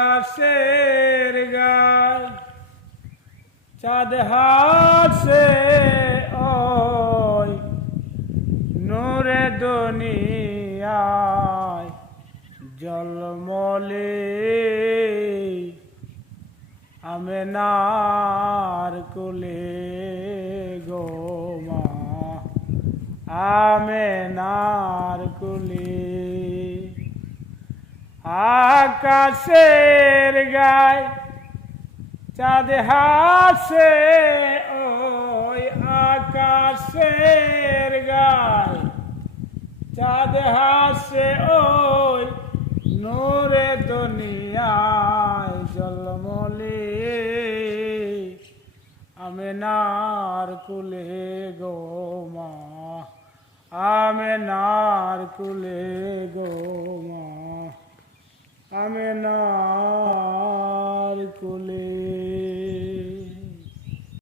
আকাশের গায় চাঁদ হাসে ওই নূরে দুনিয়ায় জলমলে আমেনার কোলে গো মা আমেনার কোলে আকাশের গায় চাঁদ হাসে ওই আকাশের গায় চাঁদ হাসে ওই নূরে দুনিয়ায় জলমলে আমেনার কুলে গো মা আমেনার কুলে গো মা আমেনার